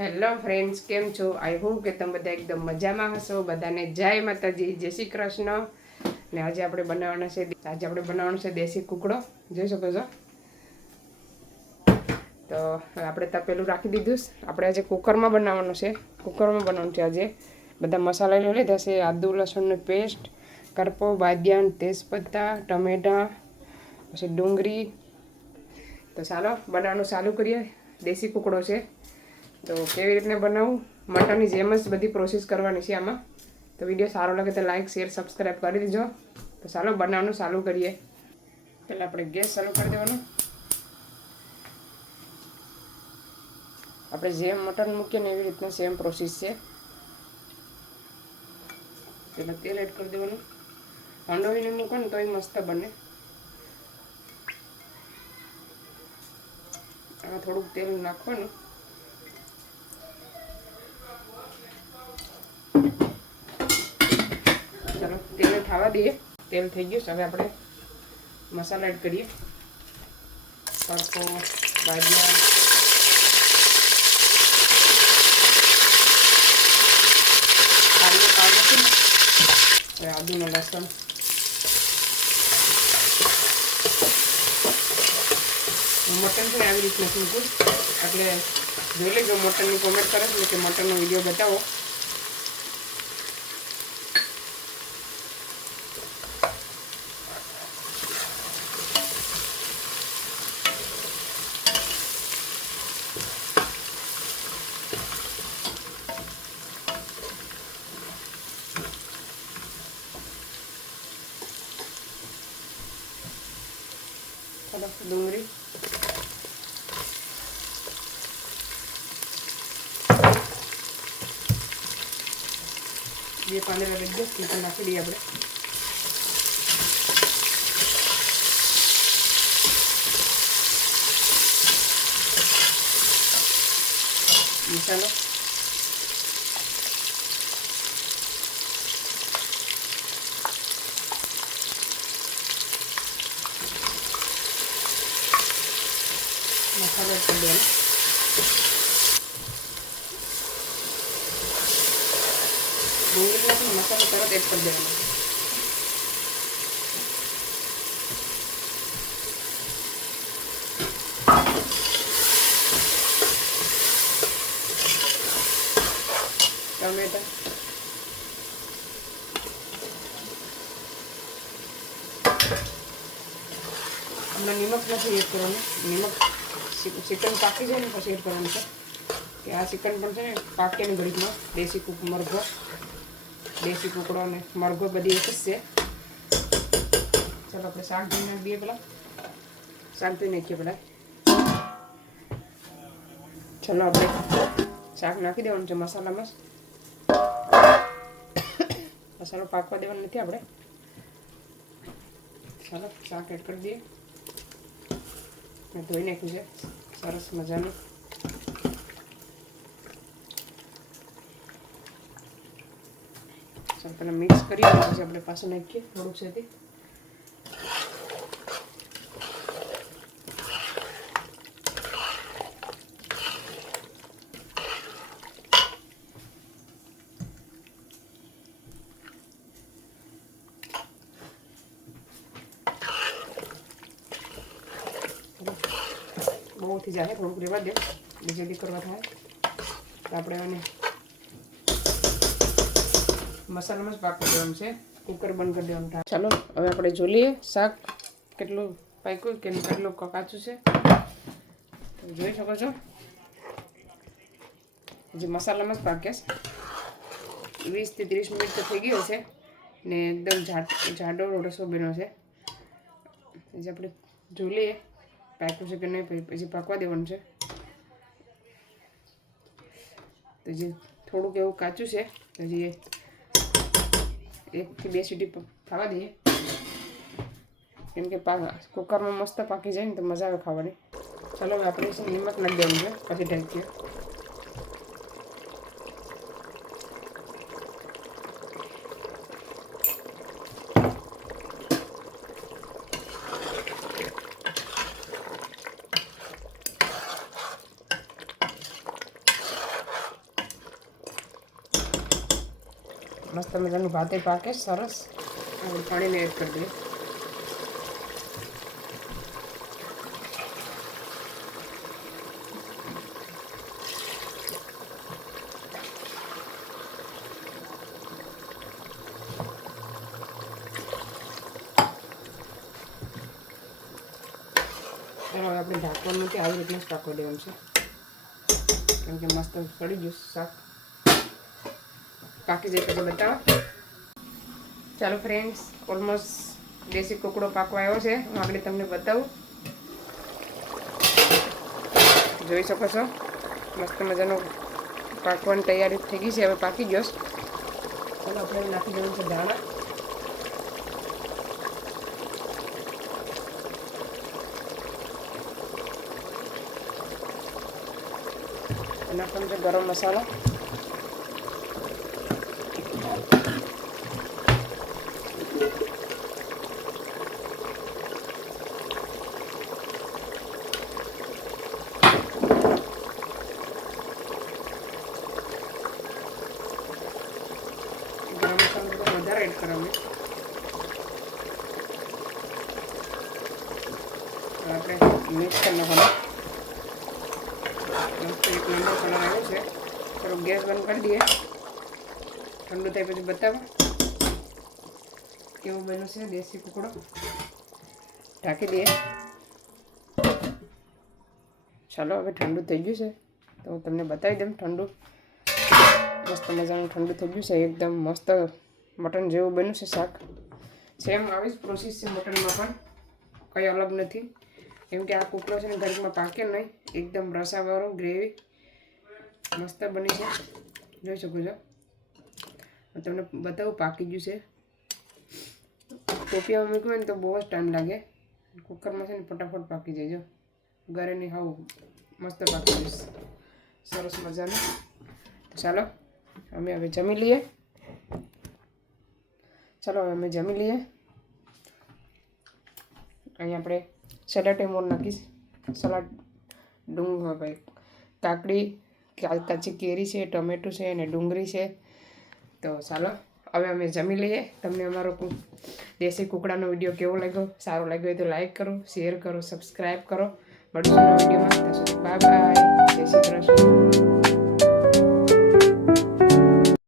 Hello friends, કેમ છો? I hope કે તમે બધા એકદમ મજામાં હશો. બધાને જય માતાજી, જય શ્રી કૃષ્ણ. ને આજે આપણે બનાવવાનો છે દેશી કુકડો. જોઈ શકો છો. તો આપણે તપેલું રાખી દીધું. આપણે આજે કુકરમાં બનાવવાનું છે. આજે બધા મસાલા લઈ લીધા છે. આદુ લસણની પેસ્ટ, કરપો, બાદિયાન, તેજપત્તા, ટમેટાં, પછી ડુંગળી. તો ચાલો બનાવવાનું ચાલુ કરીએ. દેશી કુકડો છે તો કેવી રીતના બનાવું, મટનની જેમ જ બધી પ્રોસેસ કરવાની છે આમાં. તો વિડીયો સારો લાગે તો લાઈક, શેર, સબસ્ક્રાઈબ કરી દેજો. તો ચાલો બનાવવાનું ચાલુ કરીએ. પહેલાં આપણે ગેસ ચાલુ કરી દેવાનો. આપણે જેમ મટન મૂકીએ ને એવી રીતના સેમ પ્રોસેસ છે. પહેલાં તેલ એડ કરી દેવાનું. હંડોવીને મૂકો ને તો એ મસ્ત બને. આમાં થોડુંક તેલ નાખવાનું. ચાલો તેલ થવા દઈએ. તેલ થઈ ગયું. હવે આપણે મસાલા એડ કરીએ. કરપો, બાદિયાન, આદુનો લસણ, મટન છે આવી રીતના મૂકું એટલે જોઈ લેજો. મટનની કોમેન્ટ કરે છે કે મટનનો વિડીયો બતાવો. ચાલો ડુંગળી, બે પાંદડા લઈ દો. ચીકન નાખી દઈએ આપણે. મસાલો, મસાલો કરી દેવાનો. ડુંગળી નાખીને મસાલો તરત એડ કરી દેવાનો. ટમેટા, હમણાં નિમક નથી એડ કરવાનું. નિમક ચિકન પાકી જાય ને પછી એડ કરવાનું છે. કે આ ચિકન પણ છે ને પાકે ને ઘડીકમાં. દેશી મરઘો, દેશી કુકડો અને મરઘો બધી એક જ છે. ચાલો આપણે શાક ધોઈ નાખીએ. પહેલાં શાક ધોઈ નાખીએ પહેલાં. ચાલો આપણે શાક નાખી દેવાનું છે મસાલામાં. મસાલો પાકવા દેવાનો નથી આપણે. ચાલો શાક એડ કરી દઈએ. મેં ધોઈ નાખ્યું છે સરસ મજાનું. ચાલો પહેલાં મિક્સ કરીએ પછી આપણે પાછું નાખીએ થોડુંક છે. બહુથી જાય થોડુંક રહેવા દે, જલ્દી કરવા થાય. તો આપણે એને મસાલામાં જ પાકવા દેવાનું છે. કુકર બંધ કરી દેવાનું થાય. ચાલો હવે આપણે જોઈ લઈએ શાક કેટલું પાક્યું કે કેટલું કાચું છે. જોઈ શકો છો જે મસાલામાં જ પાકે છે. 20 થી 30 મિનિટ તો થઈ ગયો છે ને એકદમ જાડો રસો બન્યો છે. જે આપણે જોઈ લઈએ પાક્યું છે કે નહીં. પછી પાકવા દેવાનું છે. તો જે થોડુંક એવું કાચું છે તો જે 1 થી 2 સીટી થવા દઈએ. કેમ કે કુકરમાં મસ્ત પાકી જાય ને તો મજા આવે ખાવાની. ચાલો હવે આપણે નિમક નાખી દેવાનું છે પછી ઢાંકીએ. મસ્ત મજાનું ભાતે પાકે સરસ. આપણે પાણીને એડ કરી દઈએ. ચાલો હવે આપણે ઢાંકવાનું નથી, આવી રીતના જ ઢાંકવા દેવાનું છે, કેમ કે મસ્ત સડી ગયું શાક. પાકી જાય પછી બતાવો. ચાલો ફ્રેન્ડ્સ, ઓલમોસ્ટ દેશી કુકડો પાકવા આવ્યો છે. હું આગળ તમને બતાવું. જોઈ શકો છો મસ્ત મજાનું પાકવાની તૈયારી થઈ ગઈ છે. હવે પાકી ગયો. ચાલો આપણે નાખી દેવું છે દાણા. નાખવાનું છે ગરમ મસાલો. ગરમ મસાલો તો વધારે એડ કરવાનું. આપણે મિક્સ કરી નાખવાનું. મસ્ત એક નંબર કલર આવ્યો છે. થોડો ગેસ બંધ કરી દઈએ. ઠંડુ થાય પછી બતાવો કેવું બન્યું છે દેશી કુકડો. ઢાંકી દઈએ. ચાલો હવે ઠંડુ થઈ ગયું છે તો હું તમને બતાવી દઉં. ઠંડુ મસ્ત મજાનું ઠંડુ થઈ ગયું છે. એકદમ મસ્ત મટન જેવું બન્યું છે શાક. સેમ આવી જ પ્રોસેસ છે મટનમાં પણ, કંઈ અલગ નથી. કેમ કે આ કુકડો છે ને ઘડીકમાં પાકે નહીં. એકદમ રસાવાળું ગ્રેવી મસ્ત બની છે. જોઈ શકો છો. હું તમને બતાવું પાકી ગયું છે. ટોપિયામાં મૂક્યું હોય ને તો બહુ જ ટાઈમ લાગે. કુકરમાં છે ને ફટાફટ પાકી જાય. જો ઘરે નહીં હાવ મસ્ત પાકી જઈશ સરસ મજાનું. ચાલો અમે હવે જમી લઈએ. ચાલો હવે અમે જમી લઈએ. અહીંયા આપણે સલાડ મોર નાખીશ. સલાડ ભાઈ કાકડી, કાચી કેરી છે, ટમેટું છે અને ડુંગળી છે. તો ચાલો હવે અમે જમી લઈએ. તમને અમારો દેશી કુકડાનો વિડીયો કેવો લાગ્યો? સારો લાગ્યો હોય તો લાઈક કરો, શેર કરો, સબસ્ક્રાઈબ કરો. મળીશું નવા વિડીયોમાં. ત્યાં સુધી બાય બાય. જય શ્રી કૃષ્ણ.